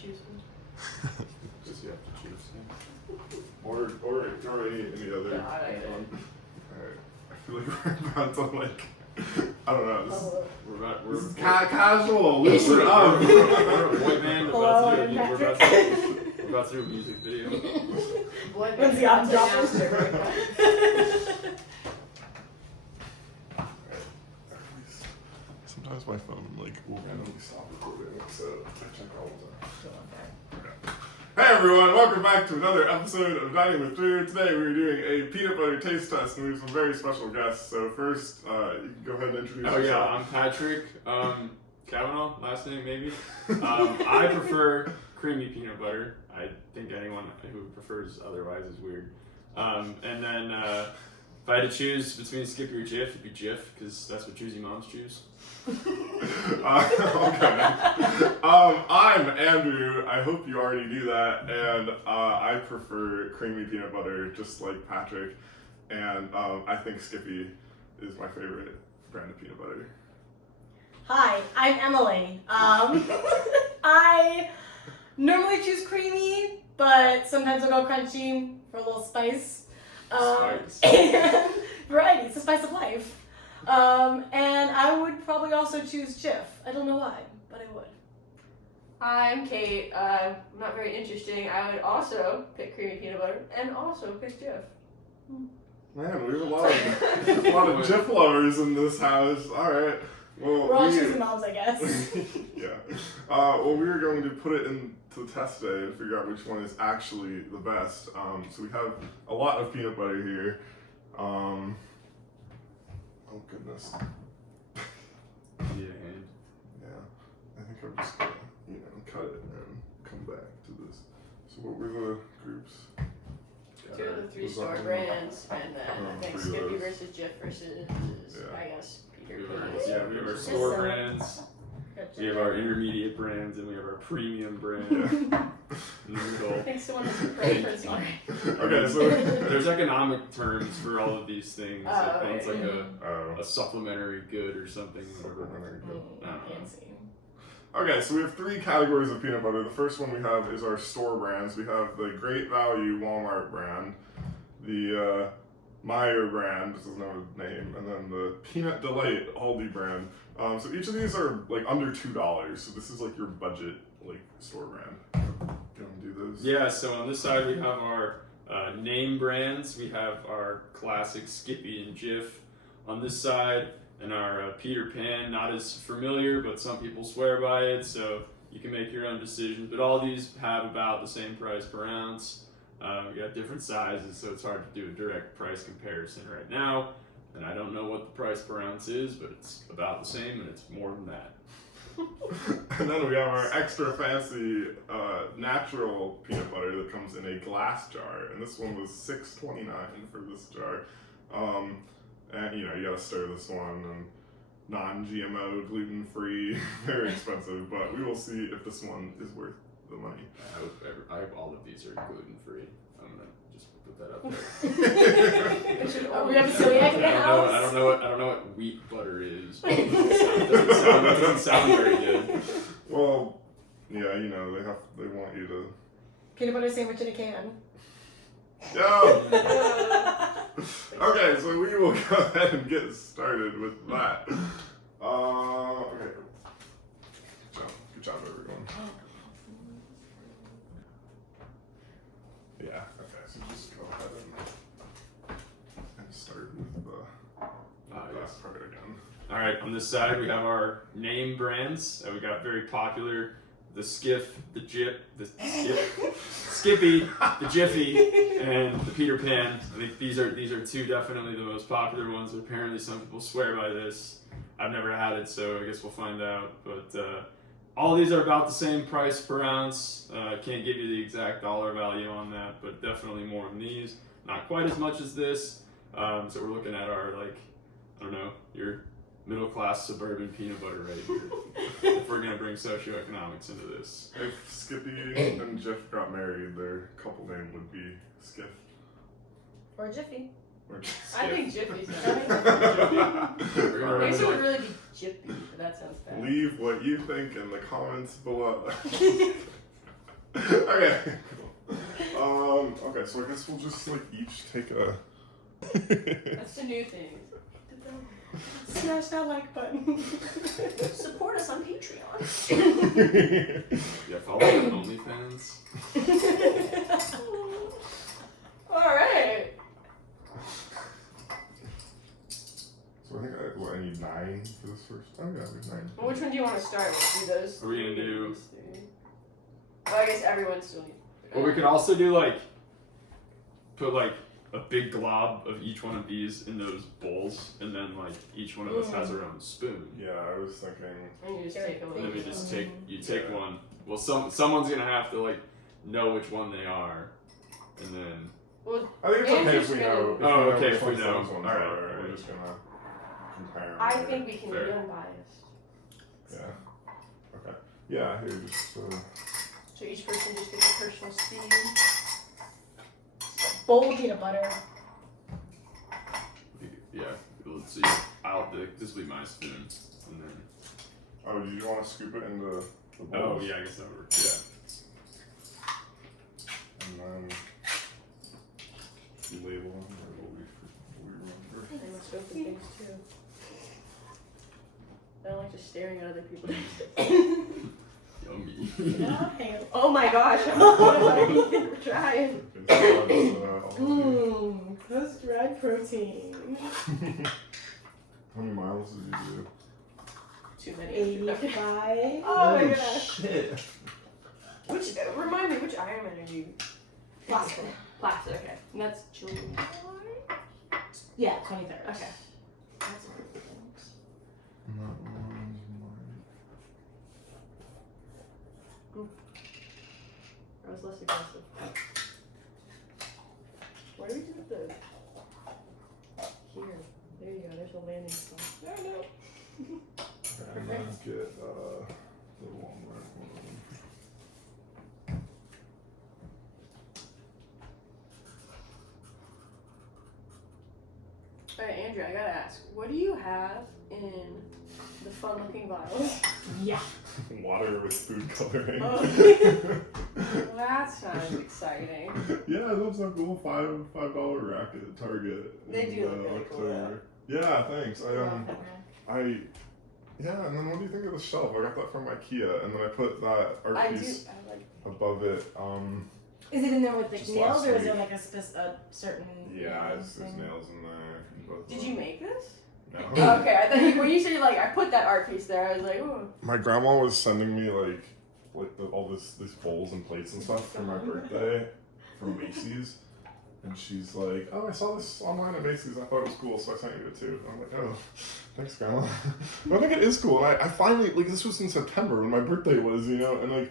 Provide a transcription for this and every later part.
choose one. Just you have to choose. Or any other. Yeah, I like it. Alright. I feel like we're about to like. I don't know. This is casual. Listen up. We're a boy band. Hello, We're Patrick. about to do a music video. Boy, When's the album drop? Sometimes my phone like will randomly stop recording, so I check all the time. Hey everyone, welcome back to another episode of Dining with Drew. Today we're doing a peanut butter taste test and we have some very special guests. So first, you can go ahead and introduce yourself. Oh yeah, I'm Patrick. Kavanaugh, last name maybe. I prefer creamy peanut butter. I think anyone who prefers otherwise is weird. And then if I had to choose between Skippy or Jif, it'd be Jif, because that's what choosy moms choose. Okay. I'm Andrew. I hope you already knew that. And I prefer creamy peanut butter, just like Patrick. And I think Skippy is my favorite brand of peanut butter. Hi, I'm Emily. I normally choose creamy, but sometimes I'll go crunchy for a little spice. Spice. And variety, it's the spice of life. And I would probably also choose Jif. I don't know why, but I would. I'm Kate. Not very interesting. I would also pick creamy peanut butter and also pick Jif. Man, we have a lot of Jif lovers in this house. All right. Well, We're all choosing moms, I guess. Yeah. Well, we were going to put it into the test today to figure out which one is actually the best. So we have a lot of peanut butter here. Oh goodness. Yeah, and Yeah. I think I'm just gonna, cut it and come back to this. So what were the groups? Two of the three Was store that- brands, and then I think three of Skippy those. versus Jif versus, Yeah. I guess, Peter we Pan. have our store brands, we have our intermediate brands, and we have our premium brand. In the I middle. think someone has a preference on it. Okay, so There's economic terms for all of these things. Oh, I think it's okay. like a supplementary good or something. Whatever. Supplementary good. I don't know. Fancy. Okay, so we have three categories of peanut butter. The first one we have is our store brands. We have the Great Value Walmart brand, the Meyer brand, which doesn't have a name, and then the Peanut Delight Aldi brand. So each of these are like under $2. So this is like your budget store brand. Gonna do those. Yeah, so on this side we have our name brands. We have our classic Skippy and Jif on this side, and our Peter Pan, not as familiar, but some people swear by it, so you can make your own decisions. But all these have about the same price per ounce. We got different sizes, so it's hard to do a direct price comparison right now. And I don't know what the price per ounce is, but it's about the same, and it's more than that. And then we have our extra fancy natural peanut butter that comes in a glass jar, and this one was $6.29 for this jar. And you gotta stir this one, and non-GMO, gluten-free, very expensive, but we will see if this one is worth the money. I hope all of these are gluten free. I'm gonna just put that up there. Oh, we have a celiac in the house. I don't know what wheat butter is. But it doesn't sound very good. Well, yeah, they want you to. Peanut butter sandwich in a can. Yeah. Okay, so we will go ahead and get started with that. Okay. Good job, everyone. Yeah. Okay, so just go ahead and start with the last part again. All right, on this side we have our name brands. We got very popular. The Skiff, the Jip, Skippy, the Jiffy, and the Peter Pan. I think these are two definitely the most popular ones. But apparently some people swear by this. I've never had it, so I guess we'll find out. But all these are about the same price per ounce. I can't give you the exact dollar value on that, but definitely more than these. Not quite as much as this. So we're looking at our your middle class suburban peanut butter right here. If we're gonna bring socioeconomics into this. If Skippy and Jif got married, their couple name would be Skiff. Or Jiffy. Or just I think Skiff. Jiffy's We're gonna I guess it would remember really be Jiffy, but that sounds bad. Leave what you think in the comments below. Okay, so I guess we'll just like each take a. That's the new thing. Smash that like button. Support us on Patreon. Yeah, follow me on OnlyFans. Alright. So I think I need 9 for this first. Oh yeah, we have 9. Well, which one do you want to start with? Do those? Are we gonna do- these three? Well, I guess everyone still needs. Or we could also do like, put like a big glob of each one of these in those bowls, and then like each one of us has our own spoon. Yeah, I was thinking. And you just take a And little. then we just take, you take Yeah. one. Well, someone's gonna have to like know which one they are, and then. Well, I think it's okay Andrew's if we gonna- know. Oh, okay, which if we ones know. those ones Alright. are. We're just gonna compare. I think we can Fair. be unbiased. Yeah. Okay. Yeah. Here, just. So each person just gets a personal spoon. Bowl of peanut butter. Yeah, let's see. This will be my spoon, and then. Oh, do you want to scoop it into the bowl? Oh yeah, I guess that works. Yeah. And then label them, or what we remember. They must open things too. I don't like just staring at other people. Yummy. Yeah, hang on. Oh my gosh! I'm trying. Mmm, post-ride protein. How many miles did you do? Too many. 85. Oh my gosh. Shit. Which remind me, which Ironman are you? Plastic. Plastic. Okay. And that's July. Yeah, 23rd. Okay. That's important. I was less aggressive. What do we do with the? Here. There you go. There's a landing spot. No, no. And then get the long one. Alright, Andrew, I gotta ask, what do you have in the fun-looking vials? Yeah. Water with food coloring. Oh. Well, that sounds exciting. Yeah, that's a cool $5 racket at Target. They in, do look really cool, October. Yeah, thanks. Yeah, and then what do you think of the shelf? I got that from IKEA, and then I put that art I do. piece I like. above it. Is it in there with like Just nails, last or is week. it like a certain? Yeah, there's thing? nails in there. Both Did of you them. make this? No. Okay, I thought when you said like I put that art piece there, I was like, oh. My grandma was sending me all these bowls and plates and stuff for my birthday from Macy's, and she's like, "Oh, I saw this online at Macy's. I thought it was cool, so I sent you it too." And I'm like, "Oh, thanks, grandma." But I think it is cool. And I finally this was in September when my birthday was, and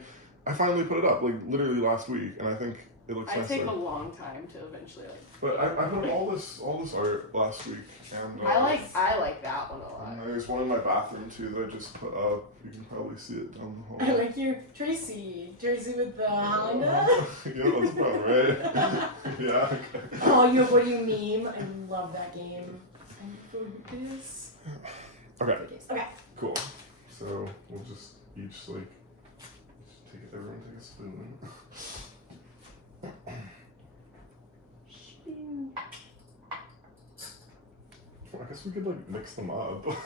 I finally put it up literally last week, and I think it looks I nice. take a long time to eventually But I put up all this art last week, and I like that one a lot. And there's one in my bathroom too that I just put up. You can probably see it down the hall. I like your Tracy with the Honda. Yeah, that's fun, right? Yeah. Okay. Oh, you know what you meme? I love that game. Focus. Okay. Okay. Cool. So we'll just each take it. Everyone take a spoon. Well, I guess we could mix them up. That's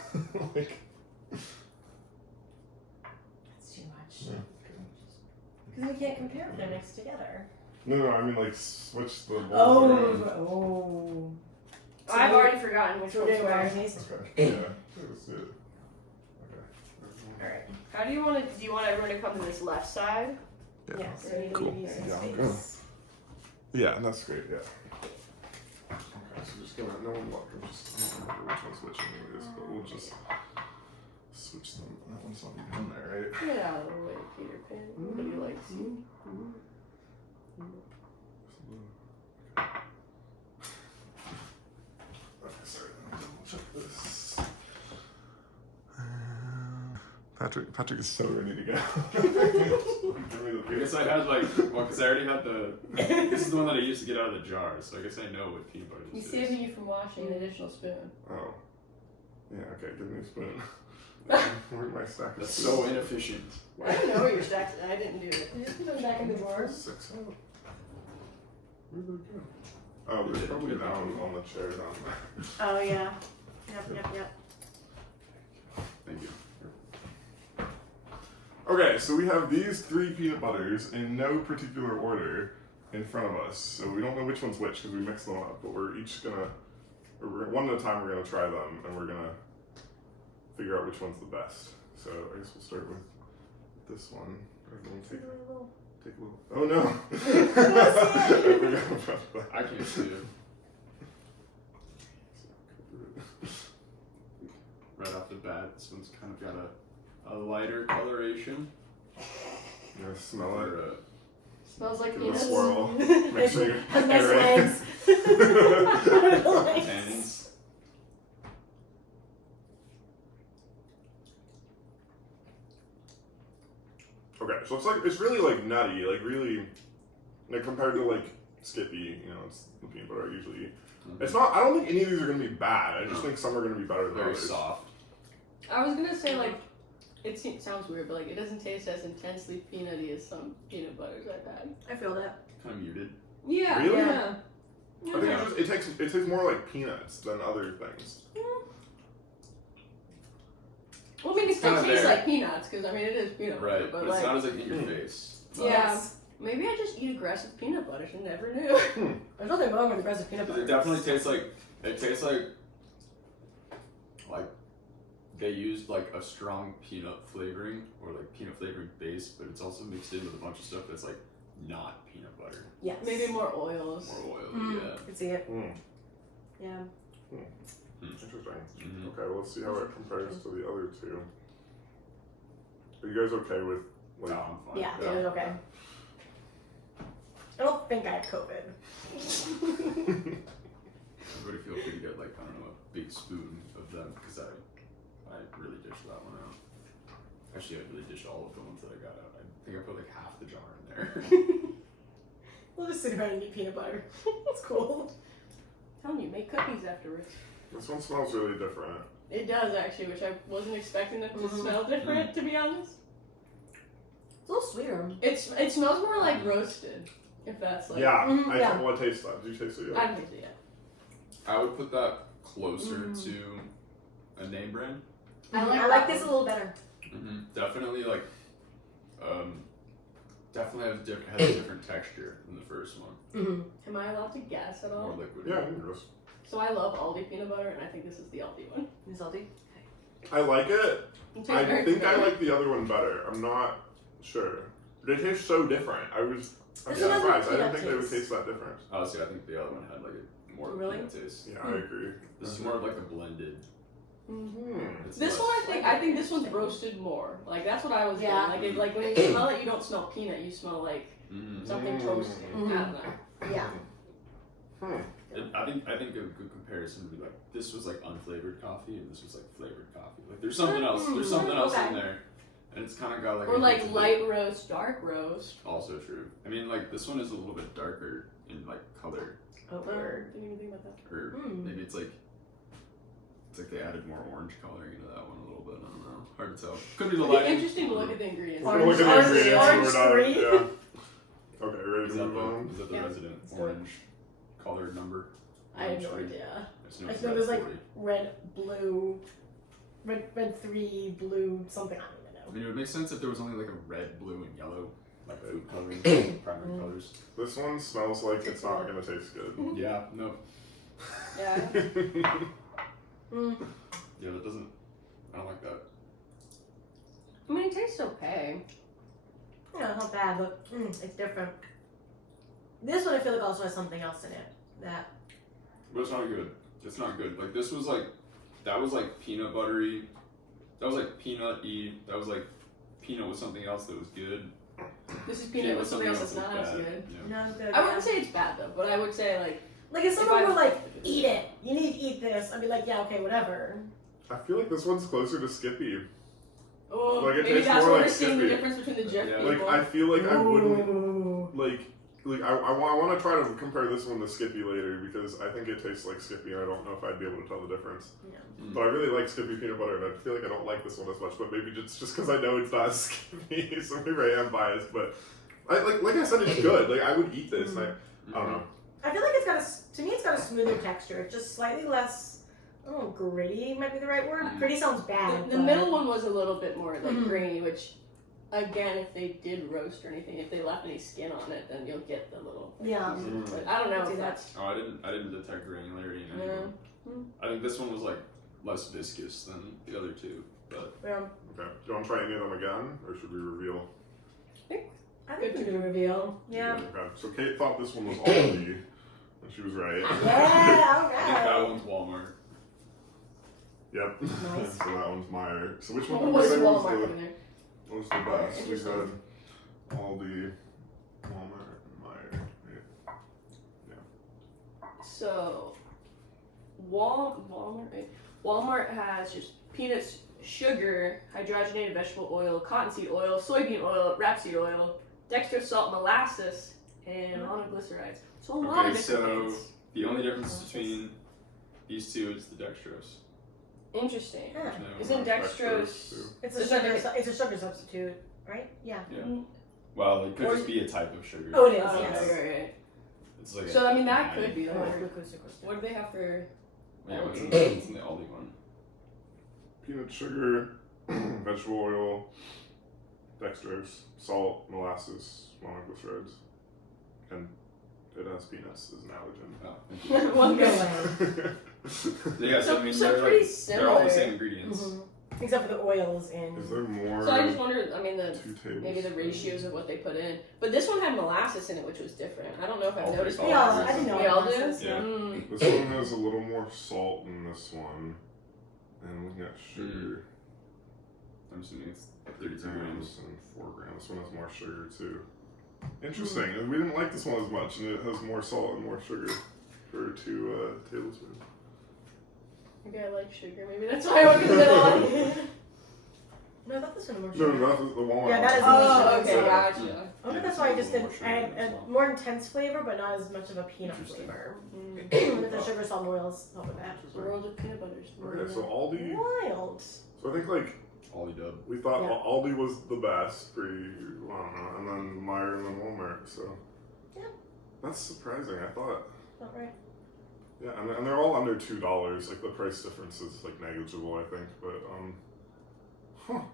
too much. Yeah. Because we can't compare if they're mixed together. No, I mean switch the bowls Oh. around. Oh. I've already forgotten which So one's we're doing where. our taste. Okay. Yeah. Let's do it. Okay. Alright. How do you want everyone to come to this left side? Yeah. So we need Cool. to use some Yeah, space. good. Yeah, that's great. Yeah. Okay, so just gonna no one look. I'm just I don't remember which one's which anyways, but we'll just switch them. That one's not even there, right? Get out of the way, Peter Pan. Nobody likes you. Okay, sorry, let me double check this. Patrick is so ready to go. Give me the I guess I had because I already had this is the one that I used to get out of the jar, so I guess I know what peanut butter He's is. saving you from washing an additional spoon. Oh. Yeah, okay, give me a spoon. Where's my stack of That's spoons? so inefficient. I don't know where your stacks. I didn't do it. Did you just put them back in the drawer? 6 out. Where'd they go? Oh, they're probably down on the chair down there. Oh yeah. Yep. Thank you. Okay, so we have these 3 peanut butters in no particular order in front of us. So we don't know which one's which because we mixed them up, but we're each gonna, one at a time, we're gonna try them and we're gonna figure out which one's the best. So I guess we'll start with this one. Everyone take a little. Oh no! I forgot about that. I can't see it. Right off the bat, this one's kind of got a lighter coloration. You gonna smell it? Smells like Give it a peanuts. swirl. Make sure you Has nice aerate. legs. Ends. Okay, so it's really like nutty, like really, like compared to like Skippy, you know, it's the peanut butter I usually eat. It's not. I don't think any of these are gonna be bad. I just think some are gonna be better than Very others. soft. I was gonna say like, sounds weird, but like it doesn't taste as intensely peanutty as some peanut butters I've had. I feel that. Kind of muted. Yeah. Really? Yeah. I think it tastes more like peanuts than other things. Well, I mean, it still kinda tastes there. like peanuts because I mean it is peanut butter, Right, but but like, it's not as like in your face. But yeah. Maybe I just eat aggressive peanut butter. I never knew. There's nothing wrong with aggressive peanut butter. It definitely tastes like they used like a strong peanut flavoring or like peanut flavoring base, but it's also mixed in with a bunch of stuff that's like not peanut butter, Yes. Maybe more oils. more oily. Mm, Yeah. I can see it. Mm. Yeah. Interesting. Mhm. Okay, well, let's see how it compares to the other 2. Are you guys okay with like? No, I'm fine. Yeah, Yeah. it is okay. I don't think I had COVID. Everybody feel free to get like, I don't know, a big spoon of them because I really dished that one out. Actually, I really dished all of the ones that I got out. I think I put like half the jar in there. We'll just sit around and eat peanut butter. It's cool. Telling you, make cookies afterwards. This one smells really different. It does actually, which I wasn't expecting them to smell different, to be honest. It's a little sweeter. It smells more like roasted, if that's like. Yeah, Mhm, yeah. Well, I taste that. Did you taste it I yet? haven't tasted it yet. I would put that closer to a name brand. I like I that like this a one. little better. Definitely like, definitely has a different texture than the first one. Am I allowed to guess at all? More liquid. Yeah, gross. So I love Aldi peanut butter, and I think this is the Aldi one. You salty? I like it. It tastes I very think I familiar. like the other one better. I'm not sure. They taste so different. I'm This one has surprised. a I didn't peanut think they would taste. taste that different. Honestly, I think the other one had like a more Really? peanut taste. Yeah, I agree. This is more of like a blended. It's This less- one, I think this one's roasted more. Like that's what I was Yeah. getting. Like when you smell it, you don't smell peanut. You smell like Mhm. something toasted. I don't know. Yeah. I think a good comparison would be like this was like unflavored coffee and this was like flavored coffee. Like there's something else. There's something else in Okay. there, and it's kind of got like. Or a like hint of light roast, dark roast. Also true. I mean, like this one is a little bit darker in like color, Oh, word. Didn't even think about that. or Mm. maybe it's like they added more orange coloring into that one a little bit. I don't know. Hard to tell. Could be the It'd be lighting. interesting to look at the ingredients. We're gonna look at the Orange- ingredients and orange we're done. green. Yeah. Okay, ready Is to that move on? the Yeah. resident Let's do it. orange colored number? I have no Orange green? idea. Just know I it's know red there's like 40. red, blue, red 3, blue, something. I don't I even know. mean, it would make sense if there was only like a red, blue, and yellow, like food coloring, primary colors. This one smells like it's not gonna taste good. Yeah, no. Yeah. Yeah, that doesn't. I don't like that. I mean, it tastes okay. Yeah, it's not bad, but it's different. This one I feel like also has something else in it. That But it's not good. It's not good. Like this was like, that was like peanut buttery. That was like peanut-y. That was like peanut with something else that was good. This is peanut with something else that's not as good. Yeah. no good. I wouldn't say it's bad though, but I would say like Like if someone I- were like, eat it. You need to eat this. I'd be like, yeah, okay, whatever. I feel like this one's closer to Skippy. oh, Like, it maybe tastes that's more where like we're seeing the Skippy. difference between the Jif Yeah. people. Like I feel like I wouldn't Ooh. like I want to try to compare this one to Skippy later because I think it tastes like Skippy and I don't know if I'd be able to tell the difference. Mm. But I really like Skippy peanut butter and I feel like I don't like this one as much. But maybe it's just because I know it's not Skippy, so maybe I am biased. But like I said, it's good. Like I would eat this. And I don't know. I feel like it's got to me it's got a smoother texture. It's just slightly less, gritty might be the right word. Gritty sounds bad. The but- middle one was a little bit more like grainy, which again, if they did roast or anything, if they left any skin on it, then you'll get the little. Yeah. But I don't know Do if that. that's. Oh, I didn't detect granularity in any of them. I think this one was like less viscous than the other two, but Yeah. Okay. Do you want to try any of them again, or should we reveal? I think we can reveal. Yeah. Okay. So Kate thought this one was Aldi, and she was right. Yeah. I think that Alright. one's Walmart. Yep. Nice. So that one's Meyer. So which one did we What's say was Walmart in there? the best? We Interesting. said Aldi, Walmart, and Meyer. Yeah. So, Walmart, right? Walmart has just peanuts, sugar, hydrogenated vegetable oil, cottonseed oil, soybean oil, rapeseed oil, dextrose, salt, molasses, and monoglycerides. So a lot of Okay, different so things. the only difference between these two is the dextrose. Interesting. Yeah. No. Isn't dextrose? too. It's It's a like sugar. It's a sugar substitute, right? Yeah. Well, it could Or- just be a type of sugar. Oh, it is. Oh, Yes. right. It's like So I mean that a- could be the Oh, one. glucose, sucrose. What do they have for? Yeah, what's in the Aldi one? Peanut sugar, vegetable oil, dextrose, salt, molasses, monoglycerides, and it has peanuts as an allergen. Oh, thank you. One No good. way. Yeah, so I mean, So they're, pretty like, they're all the similar. same ingredients. Except for the oils in. Is there more? So I just wondered. I mean the 2 tablespoons. maybe the ratios of what they put in, but this one had molasses in it, which was different. I don't know if I've All noticed. three We all, colors. I didn't know We all do? molasses, Yeah. Mm. This one has a little more salt than this one, and looking at sugar, I'm assuming it's 32 32 grams. grams and 4 grams. This one has more sugar too. Interesting. And we didn't like this one as much, and it has more salt and more sugar for 2 tablespoons. Maybe I like sugar. Maybe that's why I went in the middle one. No, I thought this one was more No, sugar. no, that was the Walmart. Yeah, that is one. Oh, okay, Yeah. gotcha. I wonder Yeah, if that's this why I one's just a did little more sugar a as well. more intense flavor, but not as much of a peanut Interesting. flavor. Mm. With the sugar, salt, and oils help with that. The world of peanut butters. Okay, so Aldi. Wild. So I think like Aldi dub. we thought Yeah. Aldi was the best, pretty, I don't know, and then Meyer and then Walmart. So Yeah. that's surprising. I thought. Not right. Yeah, and they're all under $2. Like the price difference is like negligible, I think. But huh. I'm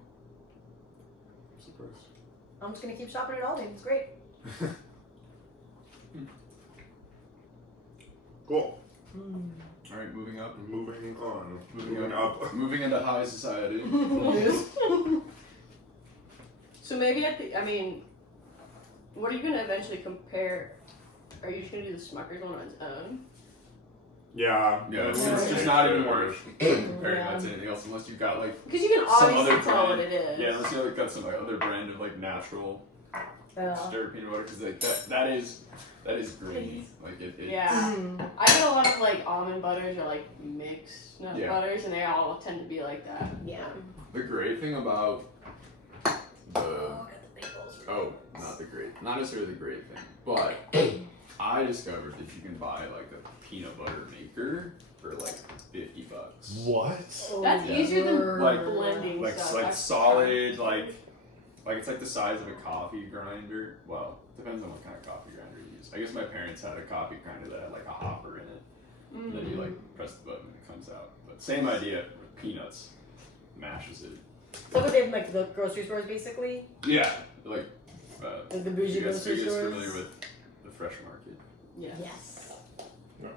surprised. I'm just gonna keep shopping at Aldi. It's great. Cool. All right, moving up. Moving on. Moving up. Moving into high society. So maybe I mean, what are you gonna eventually compare? Are you just gonna do the Smucker's one on its own? Yeah. Yeah, it's, Yeah. it's just not even worth comparing Yeah. that to anything else unless you've got like Because you can Some obviously other tell what brand. it is. yeah, unless you've got some like other brand of like natural stirred peanut butter because like that is green. Like it. Yeah. I get a lot of like almond butters or like mixed nut Yeah. butters, and they all tend to be like that. Yeah. The great thing about the Look at the bagels. not necessarily the great thing, but I discovered that you can buy like a peanut butter maker for like $50. What? That's Yeah. easier than Like- blending Like stuff. like That's- solid like it's like the size of a coffee grinder. Well, depends on what kind of coffee grinder you use. I guess my parents had a coffee grinder that had like a hopper in it. And then you like press the button and it comes out. But same idea with peanuts. Mashes it. So what they have like the grocery stores basically? Yeah. Like Like the bougie you guys, grocery are you guys stores? familiar with the fresh market? Yeah. Yes. No.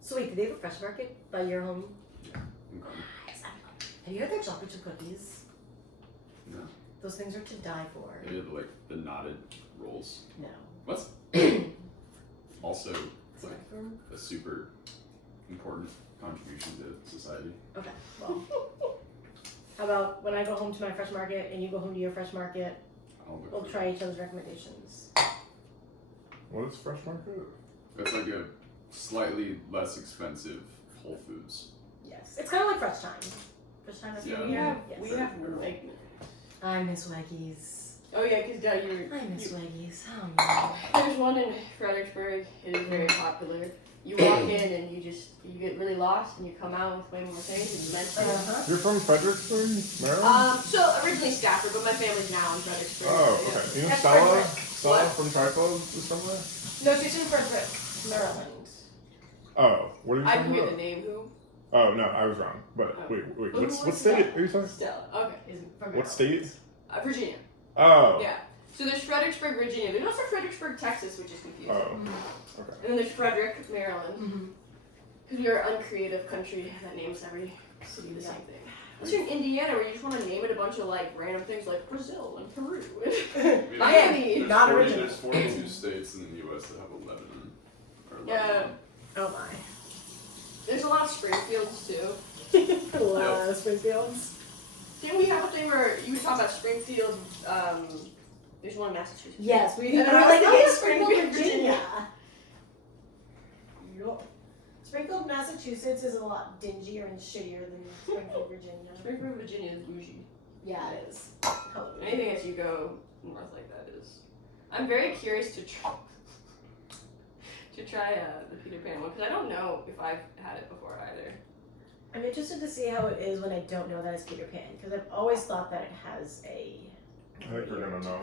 So wait, do they have a fresh market by your home? Okay. Have you heard their chocolate chip cookies? No. Those things are to die for. They have like the knotted rolls. No. What's also like a super important contribution to society. Okay. Well. How about when I go home to my fresh market and you go home to your fresh market, I'll look we'll for try each other's recommendations. What is Fresh Market? It's like a slightly less expensive Whole Foods. Yes. It's kind of like Fresh Time. Fresh Time that's Yeah. over We here? have Yes. we have like I miss Weggies. oh yeah, because I miss Weggies. Oh no. there's one in Fredericksburg. It is very popular. You walk in and you get really lost and you come out with way more things than you meant to. Uh-huh. You're from Fredericksburg, Maryland? So originally Stafford, but my family's now in Fredericksburg. Oh, Yeah. okay. You know That's Stella? perfect. Stella What? from Tripod is from there? No, she's in Frederick, Maryland. Oh, what are you I talking didn't hear about? the name. Who? Oh no, I was wrong. But Oh. wait, Who what was state that? are you talking? Stella. Okay. Is from What Maryland. state? Virginia. Oh. Yeah. So there's Fredericksburg, Virginia. There's also Fredericksburg, Texas, which is confusing. Oh. Mm-hmm. Okay. And then there's Frederick, Maryland. Mm-hmm. Because you're an uncreative country that names every city the same thing. Unless you're in Indiana, where you just want to name it a bunch of like random things like Brazil and Peru. Miami. There's Not 40 original. There's 42 states in the U.S. that have 11. Or 11. Yeah. Oh my. There's a lot of Springfields too. A lot of Springfields. Didn't we have a thing where you would talk about Springfield? There's one in Massachusetts. Yes, we And were I was like, like, oh, yeah, Springfield, Springfield, Virginia. Yup. Springfield, Massachusetts is a lot dingier and shittier than Springfield, Virginia. Springfield, Virginia is bougie. Yeah, it is. Anything as you go north like that is. I'm very curious to try the Peter Pan one because I don't know if I've had it before either. I'm interested to see how it is when I don't know that it's Peter Pan, because I've always thought that it has a. I think we're gonna know.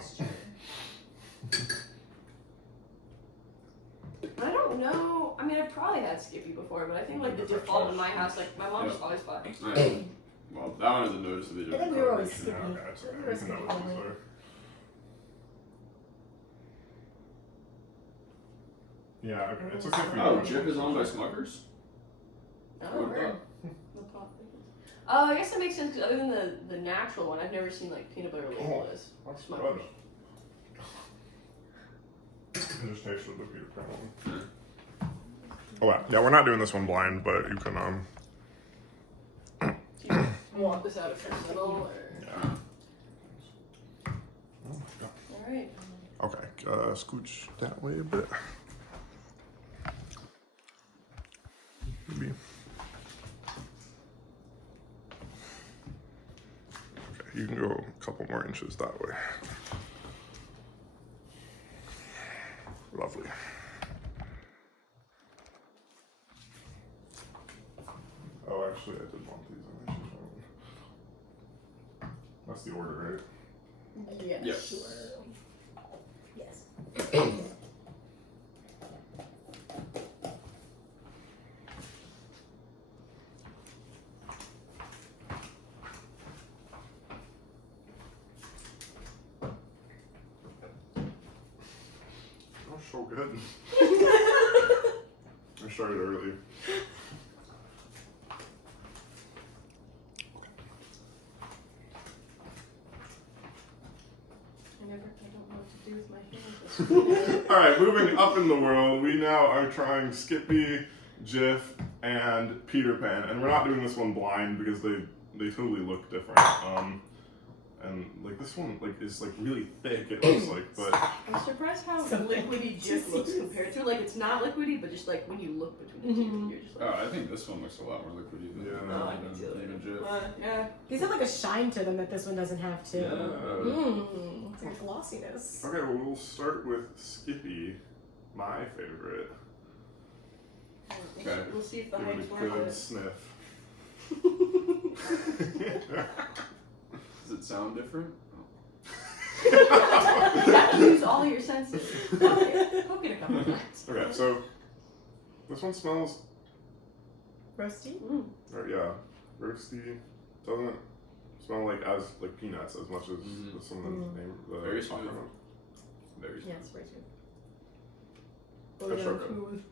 I don't know. I mean, I've probably had Skippy before, but I think like the default in my house, like my mom just always bought. Right. Well, that one is a noticeably I different. think we were always combination. Skippy. Yeah, okay, so We we were can know Skippy what only. these are. Yeah, okay. It's okay if we Oh, know Jip which is owned by ones. Smuckers? Oh, Would've right. thought. Oh, I guess that makes sense. 'Cause other than the natural one, I've never seen like peanut butter label as That's Smuckers. good. I just tasted the Peter Pan one. Oh wow. Yeah, we're not doing this one blind, but you can Do you want this out of personal or? yeah. Oh my god. All right. Okay, scooch that way a bit. Maybe. Okay, you can go a couple more inches that way. Lovely. Oh, actually, I did want these. I should show them. That's the order, right? Yeah. Yes. Sure. Yes. Oh, so good. I started early. I don't know what to do with my hands. All right, moving up in the world, we now are trying Skippy, Jif, and Peter Pan, and we're not doing this one blind because they totally look different. And like this one like is like really thick. It looks like, but I'm surprised how So liquidy Jif looks compared to like it's not liquidy, but just like when you look between the two, you're just like. Oh, I think this one looks a lot more liquidy than Yeah. Oh, I can see even that. Jip. Yeah. These have like a shine to them that this one doesn't have too. Yeah. Mmm. It's like a glossiness. okay. Well, we'll start with Skippy, my favorite. Okay. We'll see if the Give it hype's a worth good it. sniff. Does it sound different? You have to use all your senses. Poke it a couple of times. Okay, so this one smells, Roasty? yeah, roasty. Doesn't smell like peanuts as much as some of the Very chocolate smooth. ones. Very Yeah, smooth. it's very That's so smooth. good.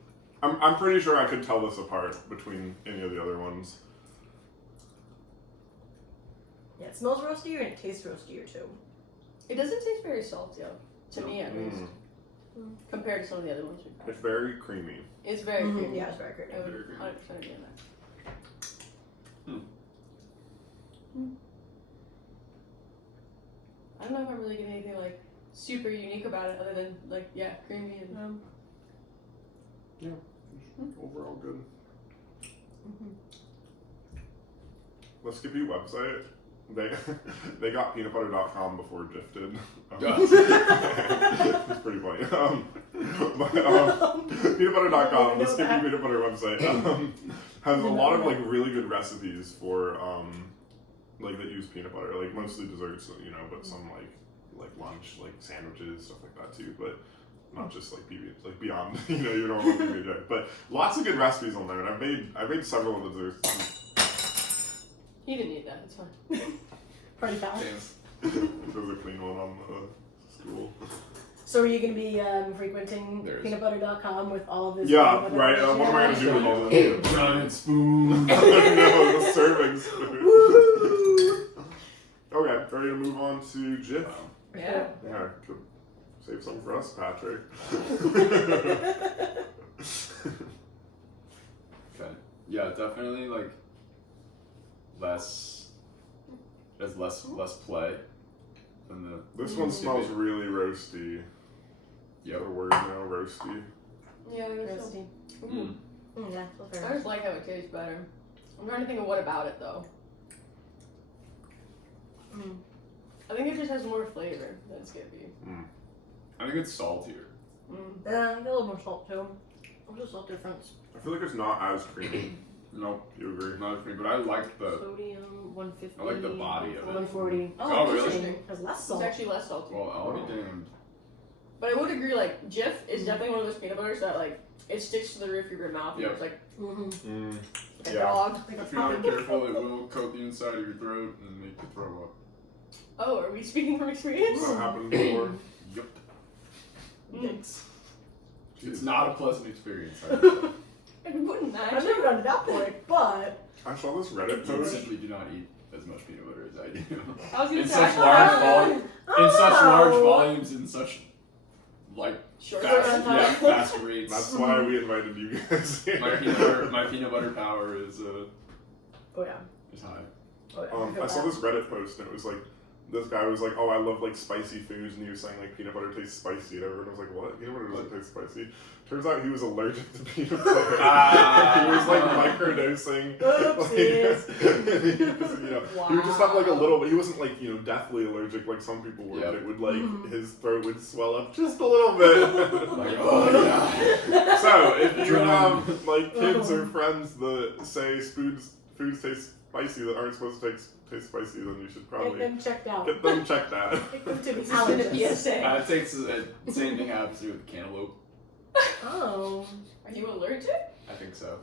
I'm pretty sure I could tell this apart between any of the other ones. Yeah, it smells roastier and it tastes roastier too. It doesn't taste very salty, to me at least, compared to some of the other ones we've had. It's very creamy. It's very Mhm. creamy. Yeah, it's very creamy. I would Very creamy. 100% agree on that. I don't know if I'm really getting anything like super unique about it other than like creamy and Overall good. The Skippy website, they got peanutbutter.com before Jif did. It's pretty funny. Peanutbutter.com, the Skippy peanut butter website, has a lot of like really good recipes for like that use peanut butter, like mostly desserts, but some like lunch, like sandwiches, stuff like that too. But not just like PB, like beyond. You don't want PB&J, but lots of good recipes on there, and I've made several of the desserts. He didn't need that. It's fine. Party foul. There's a clean one on school. So are you going to be frequenting There's- peanutbutter.com with all of this? Yeah, peanut butter right. shit? What am I gonna do with all this? Giant spoon. No, the serving spoon. Okay, ready to move on to Jif? Yeah. Yeah, could save some for us, Patrick. Okay. Yeah, definitely like less play than the. This one smells really roasty. Yep. The word now, roasty. Yeah, Roasty. Ooh. Yeah, that's fair. I just like how it tastes better. I'm trying to think of what about it though. I think it just has more flavor than Skippy. I think it's saltier. Yeah, I get a little more salt too. What's the salt difference? I feel like it's not as creamy. Nope, You agree? not cream, but I like the. Sodium 150. I like the body of it. 140. Oh, really? Interesting. Has less salt. It's actually less salty. Well, I'll be damned. But I would agree, like, Jif is definitely one of those peanut butters that, like, it sticks to the roof of your mouth. And Yep. it's like a Yeah. dog. Like a If you're not puppy. careful, it will coat the inside of your throat and make you throw up. Oh, are we speaking from experience? That happened before. Yep. Thanks. It's not a pleasant experience. I wouldn't I've imagine. never gotten to that point, but I saw this Reddit I post. simply do not eat as much peanut butter as I do. I was gonna In say, such I large thought- volume, in such large volumes, in such like Short fast, time. yeah, fast rates. That's why we invited you guys here. My peanut butter power is oh yeah. high. Oh yeah. I saw this Reddit post and it was like, this guy was like, oh, I love like spicy foods, and he was saying like peanut butter tastes spicy, and everyone was like, what? Peanut butter doesn't taste spicy. Turns out he was allergic to peanut butter. He was like microdosing. Oopsies. He would just have like a little, but he wasn't like deathly allergic like some people were. Yep. But it would like his throat would swell up just a little bit. Like, oh yeah. So if you have like kids or friends that say foods taste spicy that aren't supposed to taste spicy, then you should Get probably them checked out. get them checked out. Take them to the This is in a allergist. PSA. It takes same thing happens with cantaloupe. Oh. Are you allergic? I think so.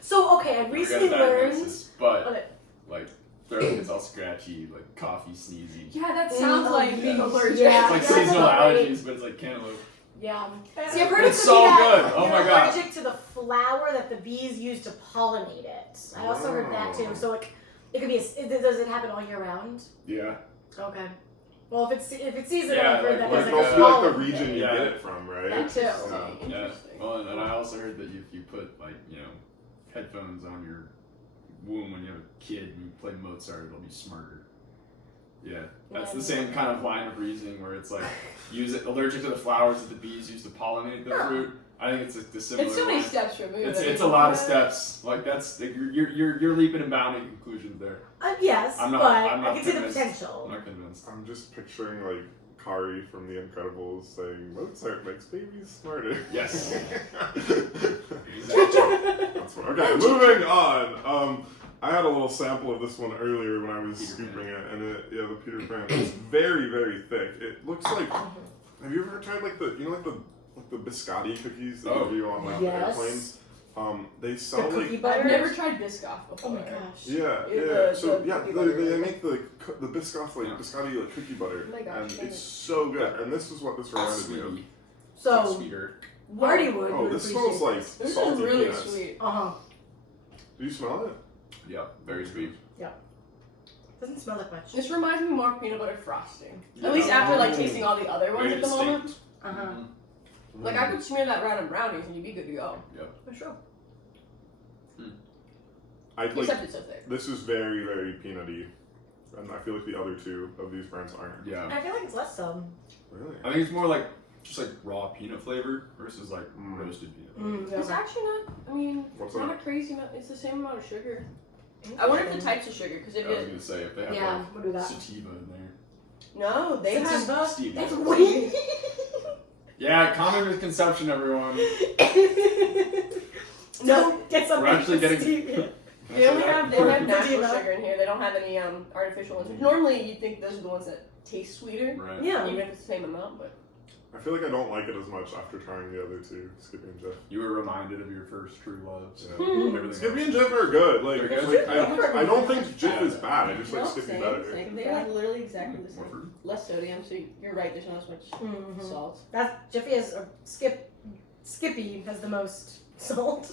So okay, I I recently got a learned. diagnosis, but Okay. like throat gets all scratchy, like coffee, sneezing. Yeah, that sounds like being yeah. allergic. Yeah. It's like that's seasonal great. allergies, but it's like cantaloupe. Yeah. See, I've heard It's it could so be that good. Oh you're my God. allergic to the flower that the bees use to pollinate it. I also heard that too. So like, it could be. Does it happen all year round? Yeah. Okay. Well, if it's seasonal, Yeah, I've heard that Like there's also like a like the pollen region thing. you Yeah. get it from, right? That too. So, Yeah. Interesting. Well, and I also heard that if you put like headphones on your womb when you have a kid and you play Mozart, it'll be smarter. Yeah, that's the same kind of line of reasoning where it's like allergic to the flowers that the bees use to pollinate the fruit. I think it's the similar. It's so many line. steps for me. It's a lot of steps. Like that's like, you're leaping and bounding conclusions there. Yes, I'm not- but I'm not I can see the convinced. potential. I'm not convinced. I'm just picturing like Kari from The Incredibles saying Mozart makes babies smarter. Yes. That's fun. Okay, moving on. I had a little sample of this one earlier when I was Peter scooping it, and the Peter Pan is very, very thick. It looks like. Have you ever tried like the the biscotti cookies that Oh. you do on like Yes. airplanes? They The sell cookie like. butter. I've never tried Biscoff Oh before. my gosh. Yeah, Yeah, yeah. the So yeah, cookie butter, they right? make the biscoff like biscotti like cookie butter, Oh my gosh, and yeah. it's so good. And this is what this reminded me of. Sweetie. So Sweeter. Marty would. Oh, this smells like This salty is really peanuts. sweet. Uh-huh. Do you smell it? Yeah, very sweet. Doesn't smell like much. This reminds me more of peanut butter frosting. Yeah. At least after like tasting all the other ones Very at the moment. distinct. Uh-huh. Mhm. Like I could smear that around on brownies and you'd be good to go. For sure. I like. Except it's so thick. This is very, very peanutty, and I feel like the other two of these brands aren't. Yeah. I feel like it's less so. Really? I think it's more like just like raw peanut flavor versus like Mm. roasted peanut. It's actually not. I mean, What's it's not that? a crazy amount. It's the same amount of sugar. I wonder if the types of sugar, because if I was it gonna say if they have Yeah, like we'll do that. sativa in there. no, they have. Sativa? Stevia. That's weird. Yeah, common misconception, everyone. Don't get something. We're actually getting- stevia. They only have natural Sativa. sugar in here. They don't have any artificial ones. Which normally you'd think those are the ones that taste sweeter, Right. Yeah. even if it's the same amount. But I feel like I don't like it as much after trying the other two, Skippy and Jif. You were reminded of your first true love. So Yeah. everything Skippy else- and Jif are good. Like, They're good. I don't think Jif is bad. I just like No, Skippy same, better. same. They're like literally exactly the More same. fruit. Less sodium, so you're right. There's not as much salt. That's Jiffy has Skippy has the most salt.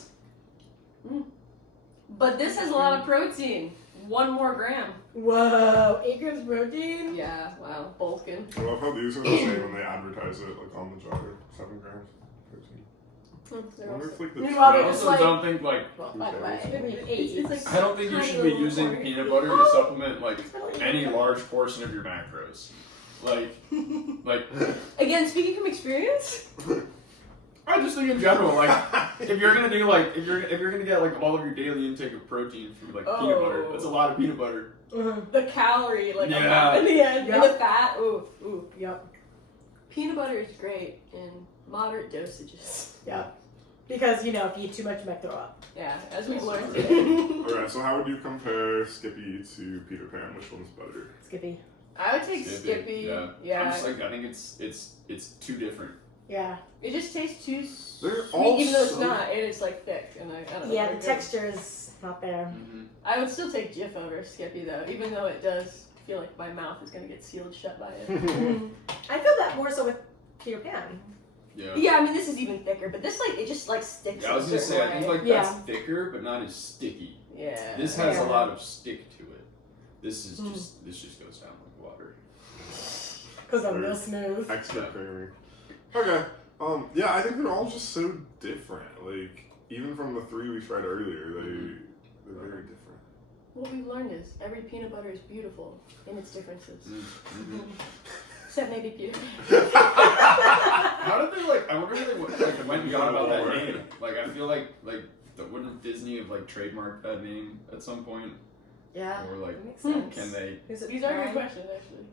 But this has a lot of protein. 1 more gram. Whoa, 8 grams protein. Yeah. Wow. Bulking. I love how these are the same when they advertise it, like on the jar. 7 grams. 13. I They're wonder also- if like the Meanwhile, I they're twelve- just also like- don't think like Well, by the way, Maybe it's like I don't think you tiny should be little using corner. peanut butter to supplement like any large portion of your macros. Like Again, speaking from experience. I just think in general, like if you're gonna do like if you're gonna get like all of your daily intake of protein from like peanut butter, that's a lot of peanut butter. The calorie, like Yeah. in the end, and Yep. the fat. Ooh. Yep. Peanut butter is great in moderate dosages. Yep. Because you know, if you eat too much, you might throw up. Yeah, as we've learned today. Alright, so how would you compare Skippy to Peter Pan? Which one's better? Skippy. I would take Skippy. Yeah. I'm just like I think it's too different. Yeah. It just tastes too They're sweet, all even though it's so- not, and it's like thick, and I don't know. Yeah, they're the good. texture is not there. Mm-hmm. I would still take Jif over Skippy though, even though it does feel like my mouth is gonna get sealed shut by it. I feel that more so with Peter Pan. Yeah. Yeah, I mean this is even thicker, but this like it just like sticks. Yeah, I was in a gonna say I certain think way. like Yeah. that's thicker, but not as sticky. Yeah. This has Yeah. a lot of stick to it. This is just this just goes down like water. Because I'm real smooth. Extra creamy. Okay. Yeah, I think they're all just so different. Like, even from the 3 we tried earlier, they're very different. What we've learned is every peanut butter is beautiful in its differences, Mm-hmm. except maybe Peter. How did they like? I wonder if they went and got about that name. Like I feel like wouldn't Disney have like trademarked that name at some point, Yeah. or like That makes sense. can they? Is it These are good Prime? questions actually.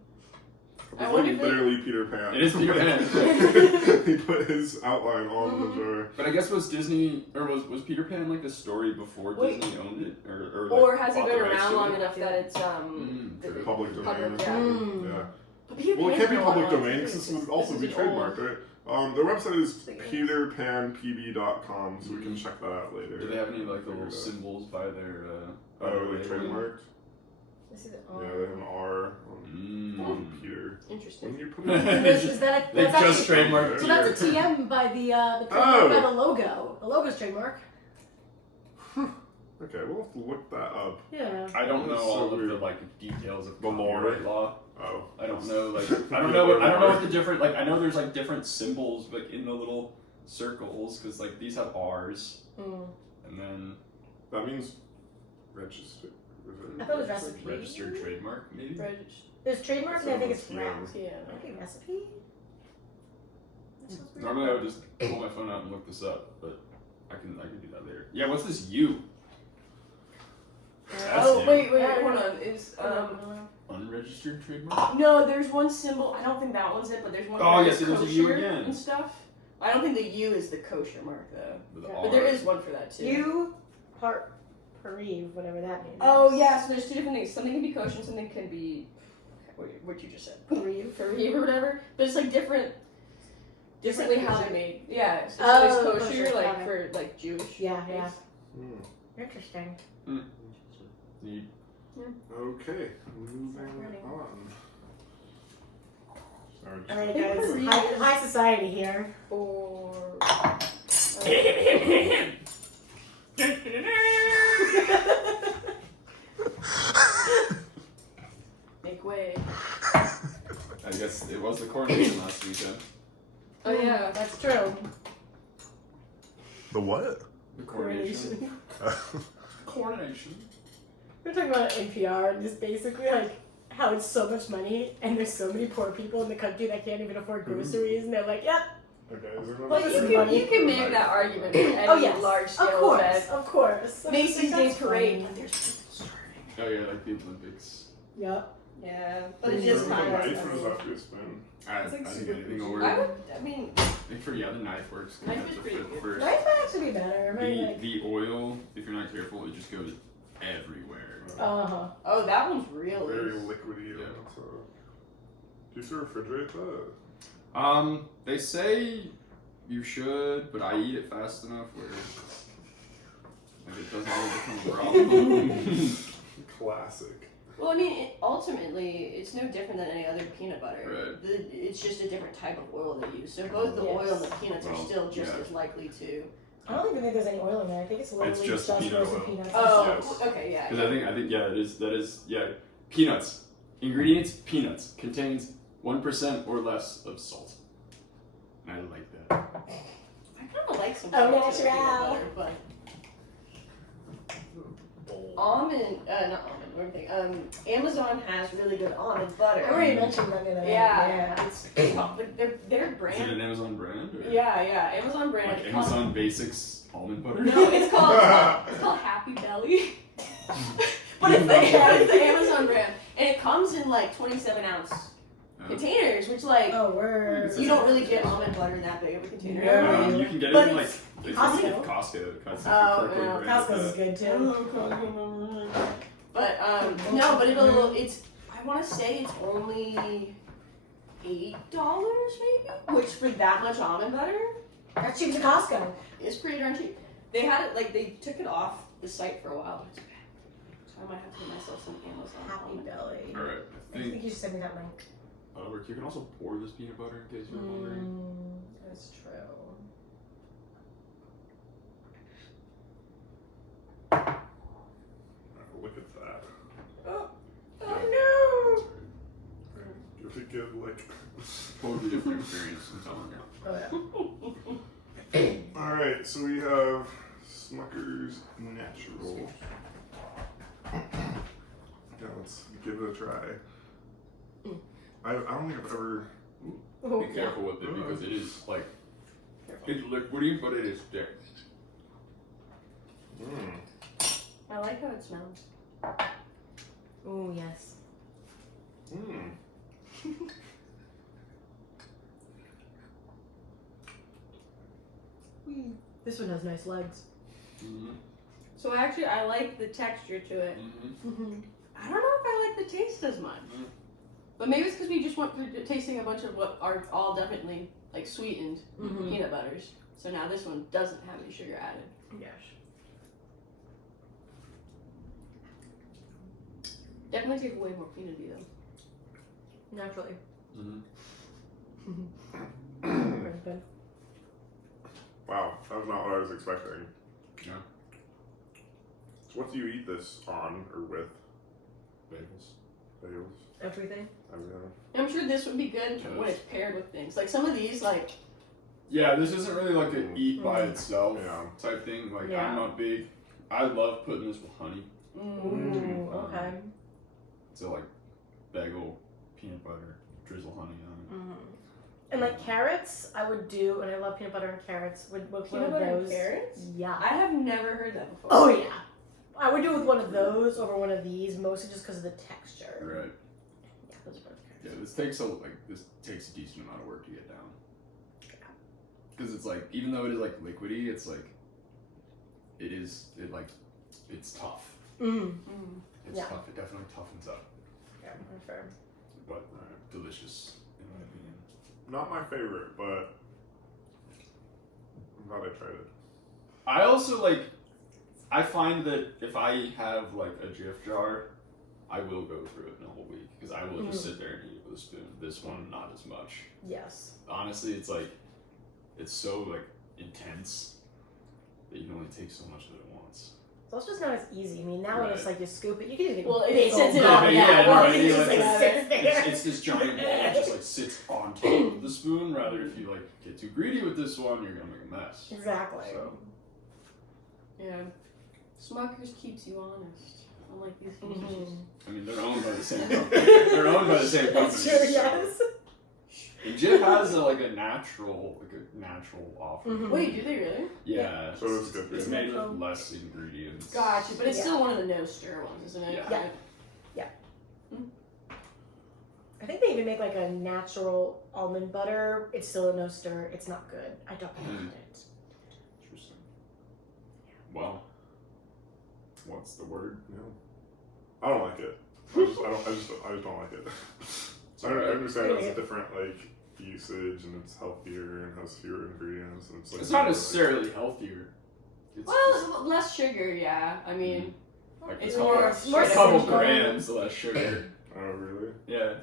It's I wonder like if they- literally Peter Pan. It is Peter Pan. He put his outline on the jar. But I guess was Disney or was Peter Pan like a story before Wait. Disney owned it, or Or has it bought been the rights around to long it? enough that it's true. the- Public domain. Public, yeah. Mm. Yeah. But Peter Well, it Pan's can't be been a lot public longer domain too. because this would also This be is trademarked, old. right? Their website is It's like- peterpanpb.com, so we can check that out later. Do they have any like the little Figure it out. symbols by their? Oh, like trademarked? This is Yeah, they have an R on Peter. Interesting. When you put it Is that a, They that's just actually, trademarked so that's a Peter. TM by the trademark Oh. by the logo. The logo's trademark. Okay, we'll have to look that up. Yeah. I don't know That's all so of the weird. like details of The lore. copyright law. Oh. I don't know like I don't know what the different like I know there's like different symbols like in the little circles because like these have R's Mm. and then That means registered. I thought it was recipe. registered trademark maybe. There's trademark and I think it's Yeah. rap. Yeah. Maybe recipe? That sounds weird. Normally I would just pull my phone out and look this up, but I can do that later. Yeah, what's this U? That's Oh new. wait, Yeah, hold yeah. on. Is Unregistered trademark? no, there's one symbol. I don't think that one's it, but there's one. Oh, for yes, there's a U kosher again. and stuff. I don't think the U is the kosher mark though, With the Yeah. R. but there is one for that too. You part Pariv, whatever that means. Oh yeah, so there's two different things. Something can be kosher, and something can be what you just said, Pariv. Fareed or whatever. But it's like differently how they're made. Yeah, so Oh, there's kosher, kosher, like got it. for like Jewish. Yeah, yeah. based. Interesting. Neat. Okay, moving Running. on. Sorry, just- Alright think guys, Pariv high society here. Or make way. I guess it was the coronation last weekend. Oh yeah. That's true. The what? The coronation. Coronation. We're talking about NPR and just basically like how it's so much money and there's so many poor people in the country that can't even afford groceries and they're like, yep. Okay, is there no Well, This you is can money. you can make that argument for any Oh yes, large scale of course, event. of course. Macy's Day That's Parade, funny. but there's people starving. Oh yeah, like the Olympics. Yep. Yeah, but Is it's there just a kind knife of. or does that have to be a spoon? I It's like think super anything will I work. would. I mean, I think for the knife works. 'cause you Knife have is to pretty flip good. first. Knife might actually be better. Maybe like, The oil, if you're not careful, it just goes everywhere. uh-huh. oh, that one's real Very loose. liquidy. Yeah. So. Do you still refrigerate that? They say you should, but I eat it fast enough where like, it doesn't really become a problem. Classic. Well, I mean, ultimately, it's no different than any other peanut butter. Right. It's just a different type of oil they use. So both the oil and the peanuts are still just as likely to. I don't even think there's any oil in there. I think it's literally just just peanut roasted oil. peanuts. Oh, Yes. okay, yeah. Because I think yeah, that is peanuts. Ingredients: peanuts contains 1% or less of salt. And I like that. I kind of like some Oh, salt to the peanut natural. butter, but almond, not almond, what do I think? Amazon has really good almond butter. I already mentioned that in Yeah, it's called, but their Is it brand. an Amazon brand? Or? Yeah, Amazon brand. Like It's called- Amazon Basics almond butter? No, it's called Happy Belly. but it's the Amazon brand, and it comes in like 27-ounce containers, which like Oh, word. you don't really get almond butter in that big of a container. No. You can get But it in like it's Costco. Costco. Costco. Oh, Kirkland yeah. brand Costco's is with good too. But no, but it's I want to say it's only $8 maybe, which for that much almond butter That's cheap to Costco. is pretty darn cheap. They had it like they took it off the site for a while, but it's bad. So I might have to get myself some Amazon Happy almond. Belly. that. Alright, I think you should send me that link. You can also pour this peanut butter in case you're wondering. That's true. Look at that. Oh Oh Give it a good lick. Totally different experience, I'm telling you. no! Oh yeah. Alright, so we have Smucker's Natural. Yeah, let's give it a try. I don't think I've ever. Oh, Be careful with it because it is like it's liquidy, but it is thick. I like how it smells. Oh yes. This one has nice legs. Mm-hmm. So actually, I like the texture to it. Mm-hmm. I don't know if I like the taste as much. Mm. But maybe it's because we just went through tasting a bunch of what are all definitely like sweetened peanut butters. So now this one doesn't have any sugar added. Yes. Definitely tastes way more peanutty though. Naturally. Mm-hmm. Very good. Wow, that was not what I was expecting. Yeah. So what do you eat this on or with? Bagels. Bagels? Everything. Everything? I'm sure this would be good when it's paired with things. Like some of these, like Yeah, this isn't really like an eat by itself Yeah. type thing. Like Yeah. I'm not big. I love putting this with honey. Ooh, okay. So like bagel, peanut butter, drizzle honey on it. And like carrots, I would do, and I love peanut butter and carrots. With one peanut of butter those. and carrots. Yeah. I have never heard that before. Oh yeah. I would do it with one of those over one of these, mostly just because of the texture. Right. Yeah, those are both Yeah, carrots. this takes a decent amount of work to get down. Because it's like, even though it is like liquidy, it's like, it's tough. It's Yeah. tough. It definitely toughens up. Yeah, fair. But delicious, in my opinion. Not my favorite, but I'm glad I tried it. I also I find that if I have like a Jif jar, I will go through it in a whole week because I will just sit there and eat it with a spoon. This one, not as much. Yes. Honestly, it's like, it's so like intense that you can only take so much of it at once. So it's just not as easy. I mean, now when it's Right. like you scoop it, you can even Well, it big sits old in ball. on- yeah, well, right, it yeah, just like, like sits there. It's this giant ball that just like sits on top of the spoon. Rather, if you like get too greedy with this one, you're gonna make a mess. Exactly. So Yeah. Smucker's keeps you honest. Unlike these things. I mean, they're owned by the same company. They're owned by the same company. That's true, so- yes. And Jif has a natural offer. Wait, do they really? Yeah. So it's good. It's made with less ingredients. Gotcha, but it's Yeah. still one of the no stir ones, isn't it? Yeah. Yeah. I think they even make like a natural almond butter. It's still a no stir. It's not good. I don't recommend it. Interesting. Well, what's the word? No. I don't like it. I just don't like it. I understand it's a different usage and it's healthier and has fewer ingredients and it's like It's not necessarily healthier. It's Well, less sugar, yeah. I mean, like it's a more a couple simple. grams less sugar. oh really? Yeah.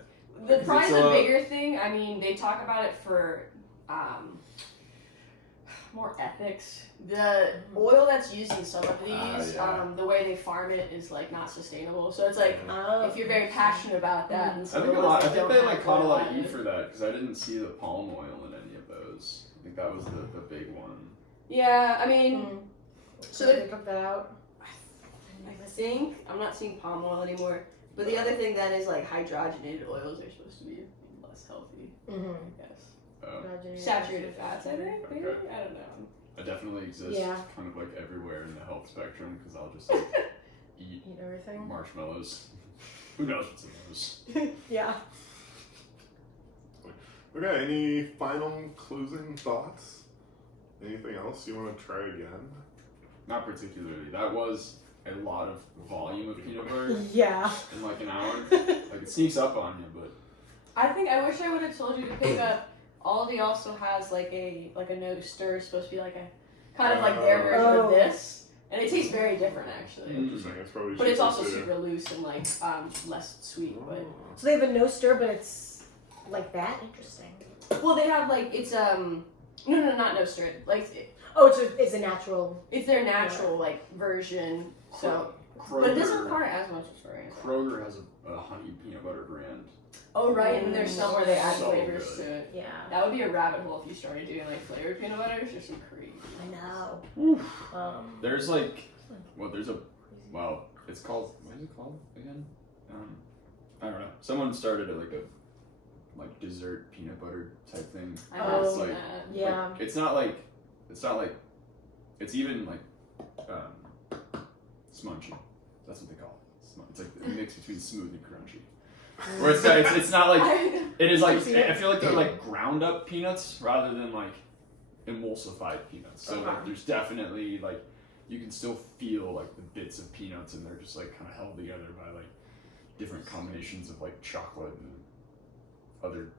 Probably It's the a- bigger thing. I mean, they talk about it for more ethics. The oil that's used in some of these, yeah. the way they farm it is like not sustainable. So it's like Oh. if you're very passionate about that, Mhm. and I some think of a lot. the I ones think that they don't like have caught a oil lot of on heat it. for that because I didn't see the palm oil in any of those. I think that was the big one. Yeah, I mean, Mm. so Did they they took that out? I think I'm not seeing palm oil anymore. But the other thing that is like hydrogenated oils are supposed to be less healthy, Mm-hmm. I guess. Oh, Saturated fats, I think. Maybe? Okay. I don't know. I definitely exist Yeah. kind of like everywhere in the health spectrum because I'll just like, eat Eat everything. marshmallows. Who knows what's in those? Yeah. Okay, any final closing thoughts? Anything else you want to try again? Not particularly. That was a lot of volume of peanut butter Yeah. in like an hour. Like it sneaks up on you, but I think I wish I would have told you to pick up. Aldi also has like a no stir. It's supposed to be like a kind of like their version Oh. of this, and it tastes very different actually. Interesting. It's probably. But it's cheaper also too. super loose and like less sweet. But So they have a no stir, but it's like that. Interesting. well, they have like it's no not no stir. Like Oh, it's a natural. it's their natural like version. So, but it doesn't require as much stirring. Kroger has a honey peanut butter brand. Oh right, and there's some where they add So flavors good. to it. Yeah. That would be a rabbit hole if you started doing like flavored peanut butters. There's some crazy. I know. There's like, well, it's called, what is it called again? I don't know. Someone started a like dessert peanut butter type thing. I Oh, have It's seen like- that. Yeah. Like, it's not like, it's even like, smunchy. That's what they call it. It's like a mix between smooth and crunchy. Where it's not like, it is like, I feel like they're like ground up peanuts rather than like emulsified peanuts. So like there's definitely like, you can still feel like the bits of peanuts and they're just like kind of held together by like different combinations of like chocolate and other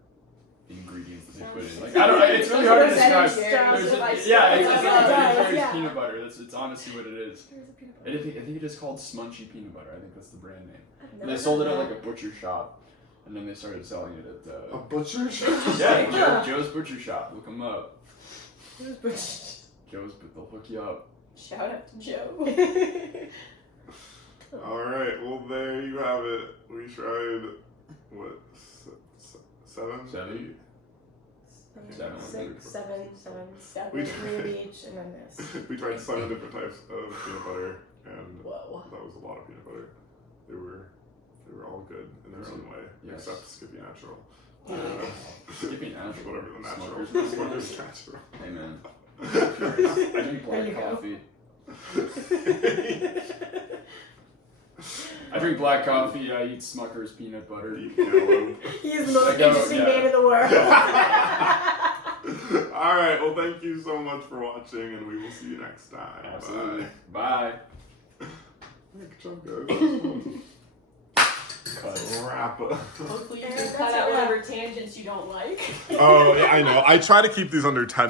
ingredients that they put in. Like I don't know, it's really hard to describe. There's yeah, it's peanut butter. It's honestly what it is. I think it is called Smunchy Peanut Butter. I think that's the brand name. And they sold it at like a butcher shop, and then they started selling it at A butcher shop? yeah, Joe's Butcher Shop. Look them up. Joe's. They'll hook you up. Shout out to Joe. Alright, well, there you have it. We tried, what, seven? Seven. Eight? Seven. We Three of each, and then this. We tried 7 different types of peanut butter, and Whoa. that was a lot of peanut butter. They were all good in their own way, Yes. except Skippy Natural. Skippy Natural. Whatever the natural. Smokers. Smokers Natural. Hey man. I drink There you black go. coffee. I drink black coffee. I eat Smucker's peanut butter. Deep yellow. He is the most I go, interesting yeah. man in the world. Alright, well, thank you so much for watching, and we will see you next time. Absolutely. Bye. Bye. Good job, guys. Cut. Wrap up. Hopefully you Yeah, can that's cut out a wrap. whatever tangents you don't like. Oh, yeah, I know. I try to keep these under 10